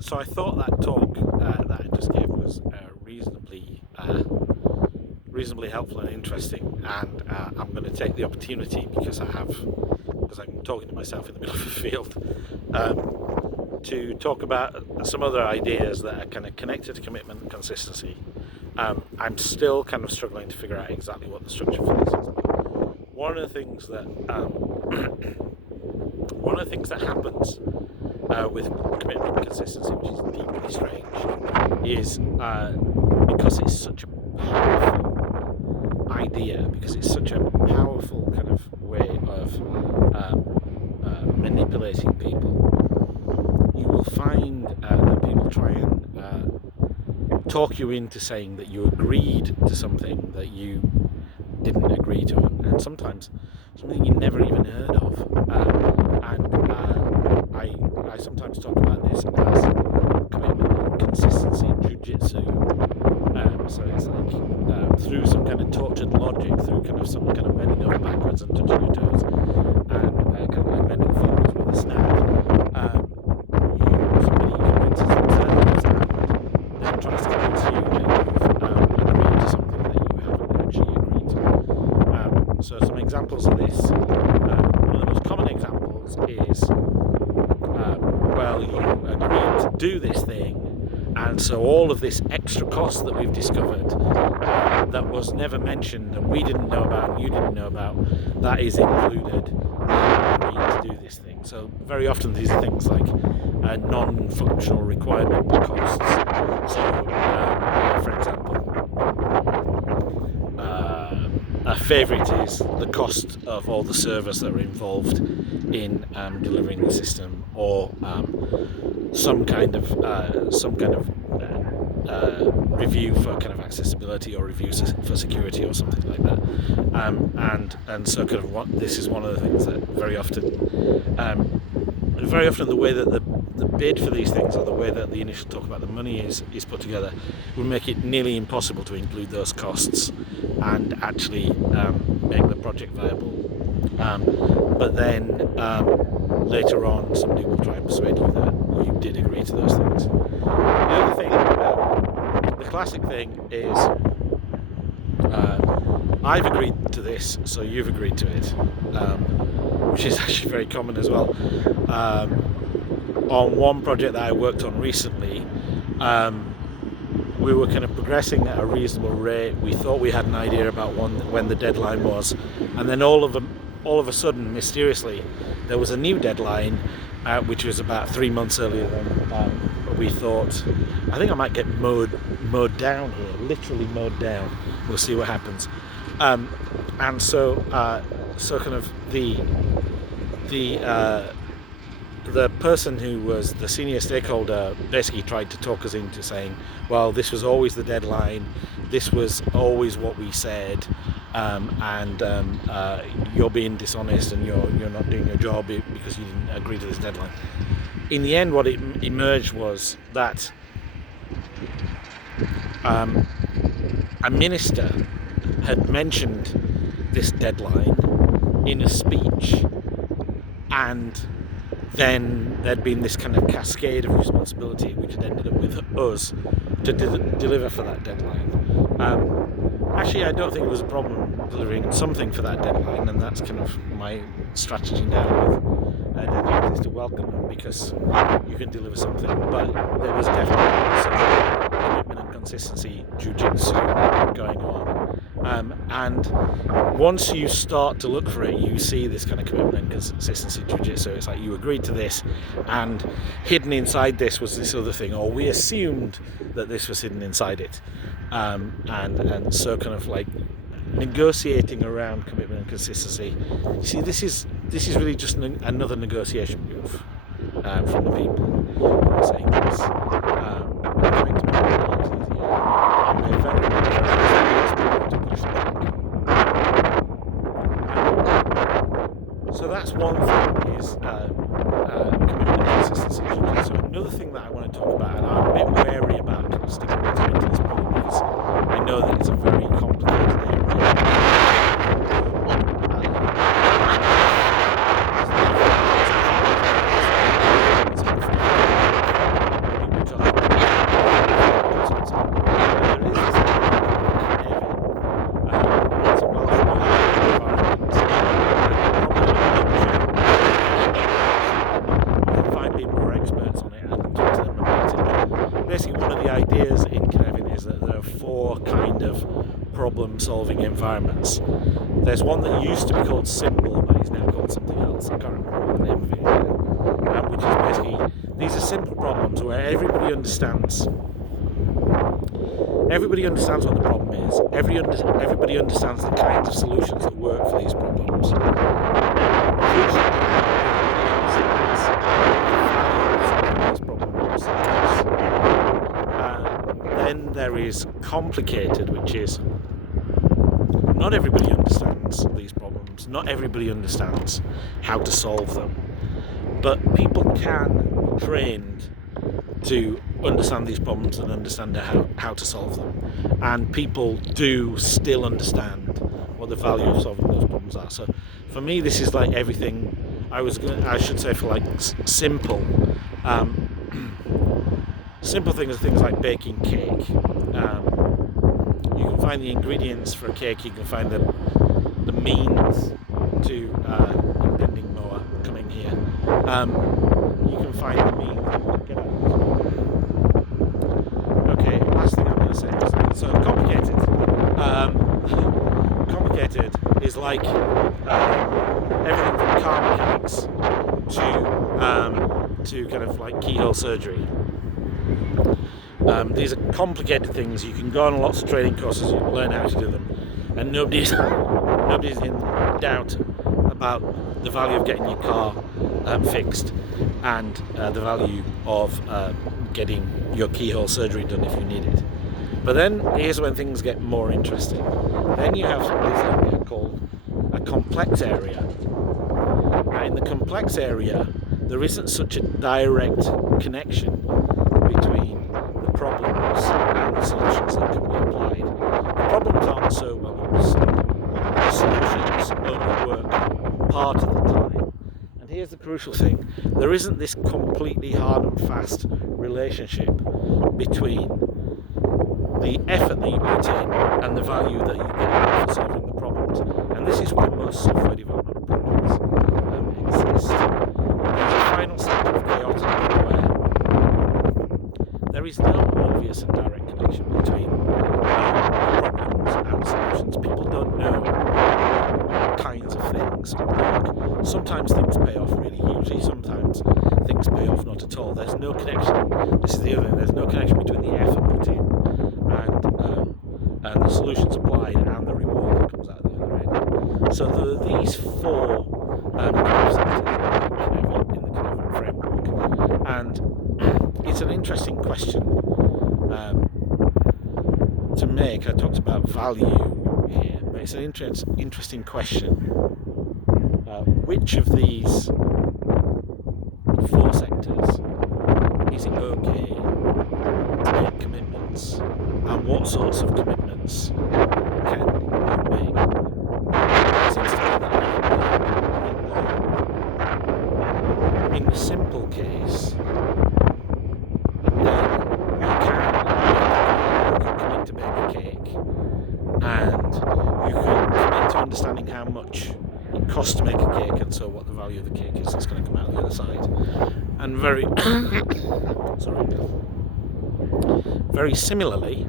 So I thought that talk that I just gave was reasonably helpful and interesting, and I'm going to take the opportunity because I'm talking to myself in the middle of a field, to talk about some other ideas that are kind of connected to commitment and consistency. I'm still kind of struggling to figure out exactly what the structure for this is. One of the things that one of the things that happens with commitment and consistency, which is deeply strange, is because it's such a powerful idea, because it's such a powerful kind of way of manipulating people, you will find that people try and talk you into saying that you agreed to something that you didn't agree to, and sometimes something you never even heard of. I sometimes talk about this as commitment and consistency in jiu-jitsu. So it's like through some kind of tortured logic, through kind of some kind of bending over backwards and touching your toes, and kind of like bending forwards with a snap. Somebody convinces themselves and then tries to convince you that you've agreed to something that you haven't actually agreed to. So some examples of this. One of the most common examples is, well, you agreed to do this thing, and so all of this extra cost that we've discovered that was never mentioned and we didn't know about and you didn't know about, that is included in agreeing to do this thing. So very often these are things like non-functional requirement costs. So for example, a favourite is the cost of all the servers that are involved in delivering the system, or some kind of review for kind of accessibility, or review for security, or something like that. And so kind of this is one of the things that very often the way that the bid for these things, or the way that the initial talk about the money is put together, will make it nearly impossible to include those costs and actually make the project viable. But then later on, somebody will try and persuade you that you did agree to those things. The other thing, the classic thing is, I've agreed to this, so you've agreed to it, which is actually very common as well. On one project that I worked on recently, we were kind of progressing at a reasonable rate. We thought we had an idea about when the deadline was, and then all of a sudden, mysteriously, there was a new deadline, which was about 3 months earlier than we thought. I think I might get mowed down here, literally mowed down. We'll see what happens. And so kind of the person who was the senior stakeholder basically tried to talk us into saying, well, this was always the deadline, this was always what we said, and you're being dishonest and you're not doing your job because you didn't agree to this deadline. In the end, what it emerged was that a minister had mentioned this deadline in a speech, and then there'd been this kind of cascade of responsibility which had ended up with us to deliver for that deadline. Actually, I don't think it was a problem delivering something for that deadline, and that's kind of my strategy now with deadlines, is to welcome them, because you can deliver something. But there was definitely some commitment and consistency jiu-jitsu going on. And once you start to look for it, you see this kind of commitment and consistency jiu-jitsu. It's like you agreed to this, and hidden inside this was this other thing, or we assumed that this was hidden inside it. And so kind of like negotiating around commitment and consistency. You see, this is really just another negotiation move from the people who are saying this. They're trying to make it a lot easier, and they're very to push back. So that's one thing, is commitment and consistency. So another thing that I want to talk about, and I'm a bit wary about kind of sticking my toe into this point, because I know that it's a very complicated area. ideas in Cynefin is that there are 4 kind of problem-solving environments. There's one that used to be called simple, but is now called something else. I can't remember what the name of it is now. Which is basically, these are simple problems where everybody understands what the problem is. Everybody understands the kinds of solutions that work for these problems. Then there is complicated, which is not everybody understands these problems. Not everybody understands how to solve them. But people can be trained to understand these problems and understand how to solve them. And people do still understand what the value of solving those problems are. So for me, this is like everything. I should say for like simple simple things are things like baking cake. You can find the ingredients for a cake. You can find the means to impending mower coming here. You can find the means. Get out. Okay, last thing I'm going to say is so complicated. Complicated is like everything from car mechanics to kind of like keyhole surgery. These are complicated things. You can go on lots of training courses, you can learn how to do them, and nobody's in doubt about the value of getting your car fixed and the value of getting your keyhole surgery done if you need it. But then here's when things get more interesting. Then you have this area called a complex area. Now in the complex area, there isn't such a direct connection between the problems and the solutions that can be applied. The problems aren't so well understood. The solutions only work part of the time. And here's the crucial thing. There isn't this completely hard and fast relationship between the effort that you put in and the value that you get out for solving the problems. And this is why most software development problems exist. There's a final stage of chaotic where there is no obvious and direct connection between problems and solutions. People don't know what kinds of things work. Sometimes things pay off really hugely, sometimes things pay off not at all. There's no connection. This is the other thing, there's no connection between the effort put in and the solutions applied and the reward that comes out of the other end. So there are these 4 concepts in the Cynefin framework, and it's an interesting question to make. I talked about value here, but it's an interesting question. Which of these 4 sectors is it okay to make commitments, and what sorts of commitments can you make? It seems to me that in the simple case, then you can commit to bake a cake, and you can commit to understanding how much it costs to make a cake, and so what the value of the cake is that's going to come out the other side. And very similarly,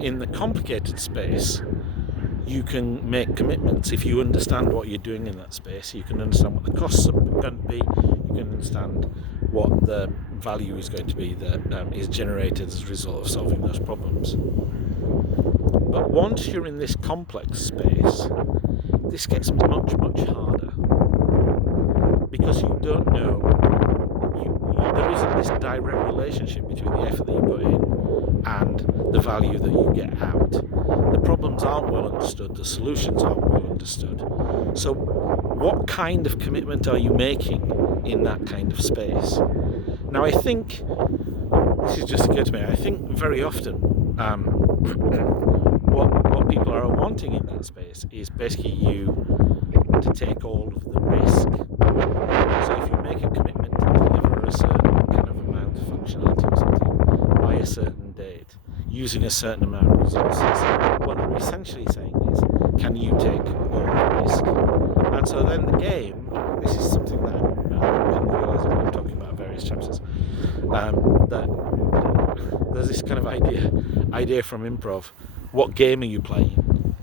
in the complicated space, you can make commitments if you understand what you're doing in that space. You can understand what the costs are going to be. You can understand what the value is going to be that is generated as a result of solving those problems. But once you're in this complex space, this gets much, much harder, because you don't know, there isn't this direct relationship between the effort that you put in and the value that you get out. The problems aren't well understood, the solutions aren't well understood. So what kind of commitment are you making in that kind of space? Now I think, this is just occurred to me, I think very often what people are wanting in that space is basically you to take all of the risk. So if you make a commitment to deliver a certain kind of amount of functionality or something by a certain date, using a certain amount of resources, what they're essentially saying is, can you take all the risk? And so then the game, this is something that I'm realising when I'm talking about various chapters, that there's this kind of idea from improv. What game are you playing?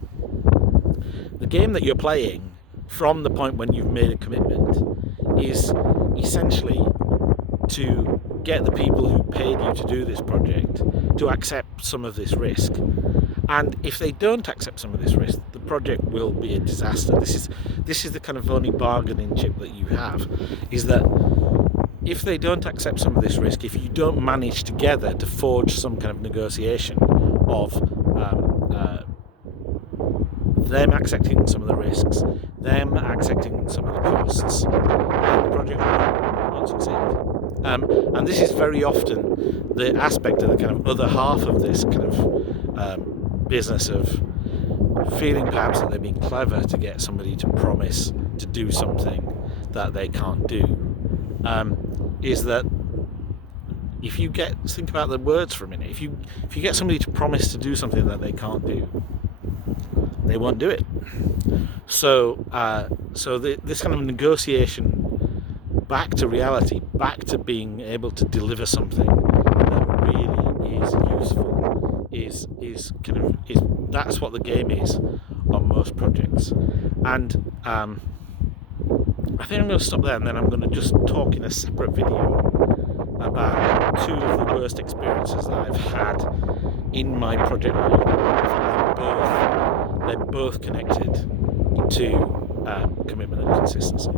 The game that you're playing from the point when you've made a commitment is essentially to get the people who paid you to do this project to accept some of this risk. And if they don't accept some of this risk, the project will be a disaster. This is the kind of only bargaining chip that you have, is that if they don't accept some of this risk, if you don't manage together to forge some kind of negotiation of them accepting some of the risks, them accepting some of the costs, then the project won't succeed. And this is very often the aspect of the kind of other half of this kind of business of feeling perhaps that they're being clever to get somebody to promise to do something that they can't do. Is that if you think about the words for a minute, if you get somebody to promise to do something that they can't do, they won't do it. So this kind of negotiation back to reality, back to being able to deliver something that really is useful, is that's what the game is on most projects. And I think I'm going to stop there, and then I'm going to just talk in a separate video about two of the worst experiences that I've had in my project life. They're both connected to commitment and consistency.